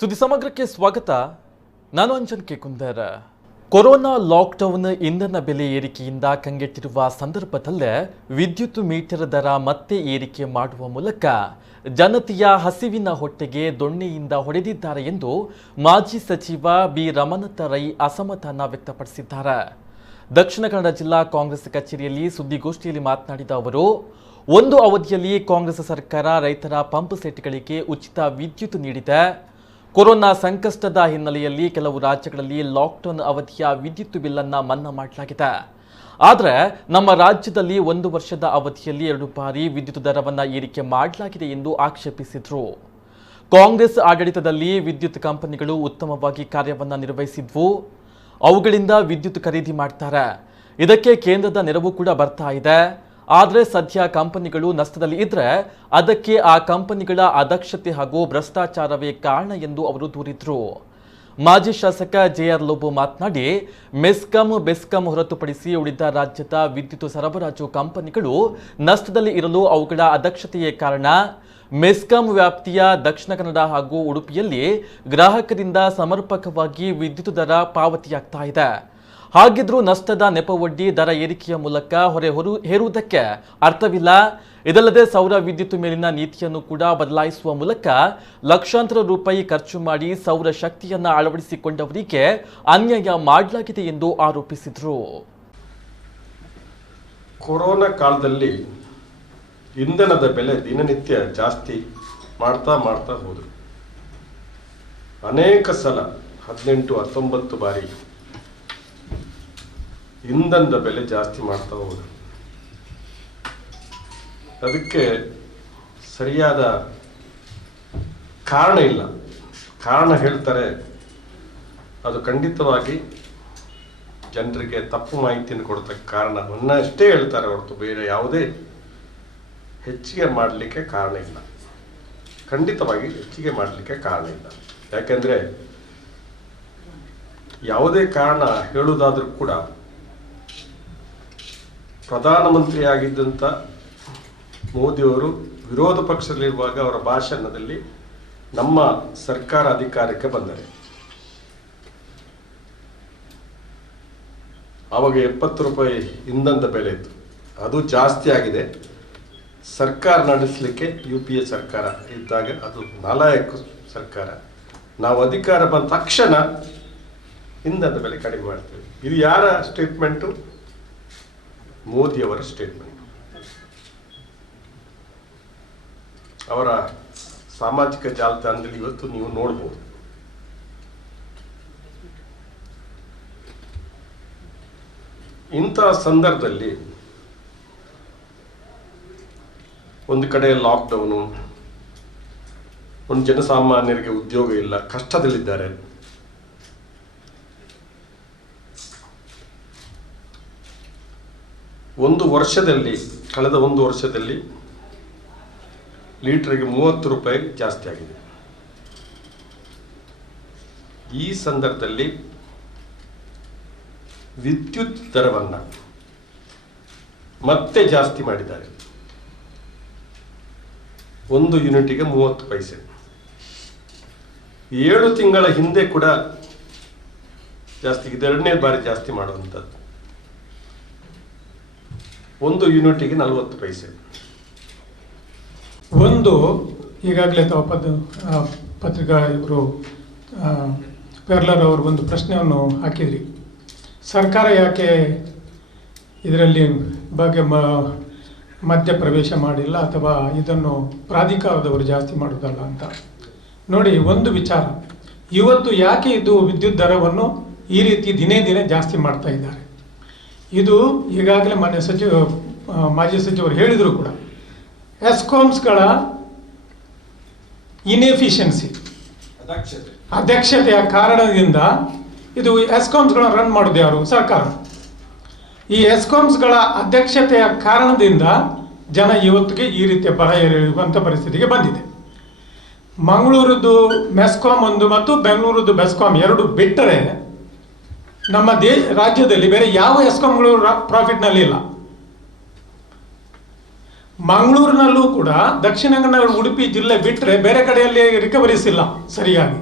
ಸುದ್ದಿ ಸಮಗ್ರಕ್ಕೆ ಸ್ವಾಗತ. ನಾನು Anjan K Kundar. Corona lockdown ಇಂಧನ ಬೆಲೆ ಏರಿಕೆಯಿಂದ ಕಂಗೆಟ್ಟಿರುವ ಸಂದರ್ಭದಲ್ಲೇ ವಿದ್ಯುತ್ ಮೀಟರ್ ದರ ಮತ್ತೆ ಏರಿಕೆ ಮಾಡುವ ಮೂಲಕ ಜನತೆಯ ಹಸಿವಿನ ಹೊಟ್ಟೆಗೆ ದೊಣ್ಣೆಯಿಂದ ಹೊಡೆದಿದ್ದಾರೆ ಎಂದು ಮಾಜಿ ಸಚಿವ ಬಿ ರಮನಾಥ ರೈ ಅಸಮಾಧಾನ ವ್ಯಕ್ತಪಡಿಸಿದ್ದಾರೆ. ದಕ್ಷಿಣ ಕನ್ನಡ ಜಿಲ್ಲಾ ಕಾಂಗ್ರೆಸ್ ಕಚೇರಿಯಲ್ಲಿ ಸುದ್ದಿಗೋಷ್ಠಿಯಲ್ಲಿ ಮಾತನಾಡಿದ ಅವರು, ಒಂದು ಅವಧಿಯಲ್ಲಿ ಕಾಂಗ್ರೆಸ್ ಸರ್ಕಾರ ರೈತರ ಪಂಪ್ ಸೆಟ್ಗಳಿಗೆ ಉಚಿತ ವಿದ್ಯುತ್ ನೀಡಿದೆ. ಕೊರೋನಾ ಸಂಕಷ್ಟದ ಹಿನ್ನೆಲೆಯಲ್ಲಿ ಕೆಲವು ರಾಜ್ಯಗಳಲ್ಲಿ ಲಾಕ್ಡೌನ್ ಅವಧಿಯ ವಿದ್ಯುತ್ ಬಿಲ್ಲನ್ನು ಮನ್ನಾ ಮಾಡಲಾಗಿದೆ. ಆದರೆ ನಮ್ಮ ರಾಜ್ಯದಲ್ಲಿ 1 ವರ್ಷದ ಅವಧಿಯಲ್ಲಿ 2 ಬಾರಿ ವಿದ್ಯುತ್ ದರವನ್ನು ಏರಿಕೆ ಮಾಡಲಾಗಿದೆ ಎಂದು ಆಕ್ಷೇಪಿಸಿದರು. ಕಾಂಗ್ರೆಸ್ ಆಡಳಿತದಲ್ಲಿ ವಿದ್ಯುತ್ ಕಂಪನಿಗಳು ಉತ್ತಮವಾಗಿ ಕಾರ್ಯವನ್ನು ನಿರ್ವಹಿಸಿದ್ವು. ಅವುಗಳಿಂದ ವಿದ್ಯುತ್ ಖರೀದಿ ಮಾಡ್ತಾರೆ. ಇದಕ್ಕೆ ಕೇಂದ್ರದ ನೆರವು ಕೂಡ ಬರ್ತಾ ಇದೆ. ಆದರೆ ಸದ್ಯ ಕಂಪನಿಗಳು ನಷ್ಟದಲ್ಲಿ ಇದ್ರೆ ಅದಕ್ಕೆ ಆ ಕಂಪನಿಗಳ ಅದಕ್ಷತೆ ಹಾಗೂ ಭ್ರಷ್ಟಾಚಾರವೇ ಕಾರಣ ಎಂದು ಅವರು ದೂರಿದ್ರು. ಮಾಜಿ ಶಾಸಕ ಜೆಆರ್ ಲೋಬೋ ಮಾತನಾಡಿ, ಬೆಸ್ಕಾಂ ಹೊರತುಪಡಿಸಿ ಉಳಿದ ರಾಜ್ಯದ ವಿದ್ಯುತ್ ಸರಬರಾಜು ಕಂಪನಿಗಳು ನಷ್ಟದಲ್ಲಿ ಇರಲು ಅವುಗಳ ಅದಕ್ಷತೆಯೇ ಕಾರಣ. ಮೆಸ್ಕಾಂ ವ್ಯಾಪ್ತಿಯ ದಕ್ಷಿಣ ಕನ್ನಡ ಹಾಗೂ ಉಡುಪಿಯಲ್ಲಿ ಗ್ರಾಹಕರಿಂದ ಸಮರ್ಪಕವಾಗಿ ವಿದ್ಯುತ್ ದರ ಪಾವತಿಯಾಗ್ತಾ ಇದೆ. ಹಾಗಿದ್ರೂ ನಷ್ಟದ ನೆಪವೊಡ್ಡಿ ದರ ಏರಿಕೆಯ ಮೂಲಕ ಹೊರೆ ಹೇರುವುದಕ್ಕೆ ಅರ್ಥವಿಲ್ಲ. ಇದಲ್ಲದೆ ಸೌರ ವಿದ್ಯುತ್ ಮೇಲಿನ ನೀತಿಯನ್ನು ಕೂಡ ಬದಲಾಯಿಸುವ ಮೂಲಕ ಲಕ್ಷಾಂತರ ರೂಪಾಯಿ ಖರ್ಚು ಮಾಡಿ ಸೌರ ಶಕ್ತಿಯನ್ನು ಅಳವಡಿಸಿಕೊಂಡವರಿಗೆ ಅನ್ಯಾಯ ಮಾಡಲಾಗಿದೆ ಎಂದು ಆರೋಪಿಸಿದರು. ಕೊರೋನಾ ಕಾಲದಲ್ಲಿ ಇಂಧನದ ಬೆಲೆ ದಿನನಿತ್ಯ ಜಾಸ್ತಿ ಮಾಡ್ತಾ ಹೋದರು. ಅನೇಕ ಸಲ 18-19 ಬಾರಿ ಇಂಧನದ ಬೆಲೆ ಜಾಸ್ತಿ ಮಾಡ್ತಾ ಹೋದರು. ಅದಕ್ಕೆ ಸರಿಯಾದ ಕಾರಣ ಇಲ್ಲ. ಕಾರಣ ಹೇಳ್ತಾರೆ, ಅದು ಖಂಡಿತವಾಗಿ ಜನರಿಗೆ ತಪ್ಪು ಮಾಹಿತಿಯನ್ನು ಕೊಡ್ತಕ್ಕ ಕಾರಣವನ್ನಷ್ಟೇ ಹೇಳ್ತಾರೆ ಹೊರತು ಬೇರೆ ಯಾವುದೇ ಹೆಚ್ಚಿಗೆ ಮಾಡಲಿಕ್ಕೆ ಕಾರಣ ಇಲ್ಲ. ಖಂಡಿತವಾಗಿ ಹೆಚ್ಚಿಗೆ ಮಾಡಲಿಕ್ಕೆ ಕಾರಣ ಇಲ್ಲ. ಯಾಕೆಂದರೆ ಯಾವುದೇ ಕಾರಣ ಹೇಳುವುದಾದ್ರೂ ಕೂಡ ಪ್ರಧಾನಮಂತ್ರಿ ಆಗಿದ್ದಂಥ ಮೋದಿಯವರು ವಿರೋಧ ಪಕ್ಷದಲ್ಲಿರುವಾಗ ಅವರ ಭಾಷಣದಲ್ಲಿ ನಮ್ಮ ಸರ್ಕಾರ ಅಧಿಕಾರಕ್ಕೆ ಬಂದರೆ ಆವಾಗ 70 ರೂಪಾಯಿ ಇಂಧನದ ಬೆಲೆ ಇತ್ತು. ಅದು ಜಾಸ್ತಿ ಆಗಿದೆ. ಸರ್ಕಾರ ನಡೆಸಲಿಕ್ಕೆ UPA ಸರ್ಕಾರ ಇದ್ದಾಗ ಅದು ನಾಲಾಯಕ ಸರ್ಕಾರ. ನಾವು ಅಧಿಕಾರ ಬಂದ ತಕ್ಷಣ ಇಂಧನದ ಬೆಲೆ ಕಡಿಮೆ ಮಾಡ್ತೇವೆ. ಇದು ಯಾರ ಸ್ಟೇಟ್ಮೆಂಟು? ಮೋದಿಯವರ ಸ್ಟೇಟ್ಮೆಂಟ್. ಅವರ ಸಾಮಾಜಿಕ ಜಾಲತಾಣದಲ್ಲಿ ಇವತ್ತು ನೀವು ನೋಡ್ಬೋದು. ಇಂತಹ ಸಂದರ್ಭದಲ್ಲಿ ಒಂದು ಕಡೆ ಲಾಕ್ಡೌನು, ಒಂದು ಜನಸಾಮಾನ್ಯರಿಗೆ ಉದ್ಯೋಗ ಇಲ್ಲ, ಕಷ್ಟದಲ್ಲಿದ್ದಾರೆ. ಕಳೆದ ಒಂದು ವರ್ಷದಲ್ಲಿ ಲೀಟರ್ಗೆ 30 ರೂಪಾಯಿ ಜಾಸ್ತಿ ಆಗಿದೆ. ಈ ಸಂದರ್ಭದಲ್ಲಿ ವಿದ್ಯುತ್ ದರವನ್ನು ಮತ್ತೆ ಜಾಸ್ತಿ ಮಾಡಿದ್ದಾರೆ. 1 ಯೂನಿಟಿಗೆ 30 ಪೈಸೆ. 7 ತಿಂಗಳ ಹಿಂದೆ ಕೂಡ ಜಾಸ್ತಿ, ಇದು 2ನೇ ಬಾರಿ ಜಾಸ್ತಿ ಮಾಡುವಂಥದ್ದು. 1 ಯೂನಿಟಿಗೆ 40 ಪೈಸೆ. ಈಗಾಗಲೇ ಪತ್ರಿಕಾ ಇವರು ಪೆರ್ಲರ್ ಅವರು ಒಂದು ಪ್ರಶ್ನೆಯನ್ನು ಹಾಕಿದ್ರಿ. ಸರ್ಕಾರ ಯಾಕೆ ಇದರಲ್ಲಿ ಬಗ್ಗೆ ಮಧ್ಯಪ್ರವೇಶ ಮಾಡಿಲ್ಲ ಅಥವಾ ಇದನ್ನು ಪ್ರಾಧಿಕಾರದವರು ಜಾಸ್ತಿ ಮಾಡುವುದಲ್ಲ ಅಂತ ನೋಡಿ. ಒಂದು ವಿಚಾರ, ಇವತ್ತು ಯಾಕೆ ಇದು ವಿದ್ಯುತ್ ದರವನ್ನು ಈ ರೀತಿ ದಿನೇ ಜಾಸ್ತಿ ಮಾಡ್ತಾ ಇದ್ದಾರೆ? ಇದು ಈಗಾಗಲೇ ಮಾಜಿ ಸಚಿವರು ಹೇಳಿದರು ಕೂಡ, ಎಸ್ಕಾಮ್ಸ್ಗಳ ಇನ್ಎಫಿಷಿಯನ್ಸಿ, ಅದಕ್ಷತೆಯ ಕಾರಣದಿಂದ ಇದು ಎಸ್ಕಾಮ್ಸ್ಗಳ ರನ್ ಮಾಡೋದು ಯಾರು? ಸರ್ಕಾರ. ಈ ಎಸ್ಕಾಮ್ಸ್ಗಳ ಅಧ್ಯಕ್ಷತೆಯ ಕಾರಣದಿಂದ ಜನ ಇವತ್ತಿಗೆ ಈ ರೀತಿಯ ಬರ ಏರುವಂಥ ಪರಿಸ್ಥಿತಿಗೆ ಬಂದಿದೆ. ಮಂಗಳೂರದ್ದು ಮೆಸ್ಕಾಮ್ ಒಂದು ಮತ್ತು ಬೆಂಗಳೂರದ್ದು ಬೆಸ್ಕಾಮ್ 2 ಬಿಟ್ಟರೆ ನಮ್ಮ ರಾಜ್ಯದಲ್ಲಿ ಬೇರೆ ಯಾವ ಎಸ್ಕಾಮ್ಗಳು ಪ್ರಾಫಿಟ್ನಲ್ಲಿ ಇಲ್ಲ. ಮಂಗಳೂರಿನಲ್ಲೂ ಕೂಡ ದಕ್ಷಿಣ ಕನ್ನಡ ಉಡುಪಿ ಜಿಲ್ಲೆ ಬಿಟ್ಟರೆ ಬೇರೆ ಕಡೆಯಲ್ಲಿ ರಿಕವರೀಸ್ ಇಲ್ಲ ಸರಿಯಾಗಿ.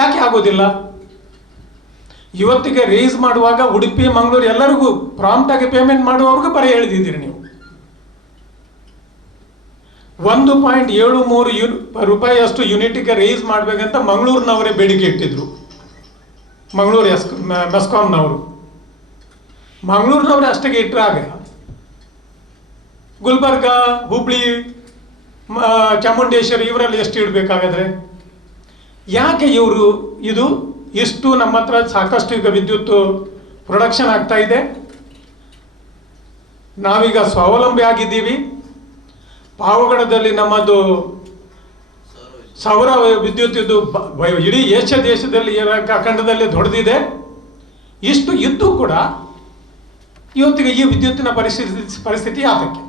ಯಾಕೆ ಆಗೋದಿಲ್ಲ? ಇವತ್ತಿಗೆ ರೇಸ್ ಮಾಡುವಾಗ ಉಡುಪಿ ಮಂಗಳೂರು ಎಲ್ಲರಿಗೂ ಪ್ರಾಂಪ್ಟ್ ಆಗಿ ಪೇಮೆಂಟ್ ಮಾಡುವವ್ರಿಗೂ ಬರೀ ಹೇಳಿದ್ದೀರಿ ನೀವು. 1.73 ರೂಪಾಯಿಯಷ್ಟು ಯೂನಿಟ್ಗೆ ರೇಸ್ ಮಾಡಬೇಕಂತ ಮಂಗಳೂರಿನವರೇ ಬೇಡಿಕೆ ಇಟ್ಟಿದ್ರು. ಮಂಗಳೂರು ಮೆಸ್ಕಾಂನವರು ಮಂಗಳೂರಿನವರೇ ಅಷ್ಟಿಗೆ ಇಟ್ಟರಾಗ ಗುಲ್ಬರ್ಗ, ಹುಬ್ಳಿ, ಚಾಮುಂಡೇಶ್ವರಿ ಇವರಲ್ಲಿ ಎಷ್ಟು ಇಡಬೇಕಾಗಾದ್ರೆ? ಯಾಕೆ ಇವರು ಇದು ಇಷ್ಟು ನಮ್ಮ ಹತ್ರ ಸಾಕಷ್ಟು ಈಗ ವಿದ್ಯುತ್ ಪ್ರೊಡಕ್ಷನ್ ಆಗ್ತಾ ಇದೆ, ನಾವೀಗ ಸ್ವಾವಲಂಬಿ ಆಗಿದ್ದೀವಿ. ಪಾವಗಡದಲ್ಲಿ ನಮ್ಮದು ಸೌರ ವಿದ್ಯುತ್ ಇದು ಇಡೀ ಏಷ್ಯಾ ದೇಶದಲ್ಲಿ ಖಂಡದಲ್ಲಿ ದೊಡ್ಡದಿದೆ. ಇಷ್ಟು ಇದ್ದು ಕೂಡ ಇವತ್ತಿಗೆ ಈ ವಿದ್ಯುತ್ತಿನ ಪರಿಸ್ಥಿತಿ ಯಾತಕ್ಕೆ?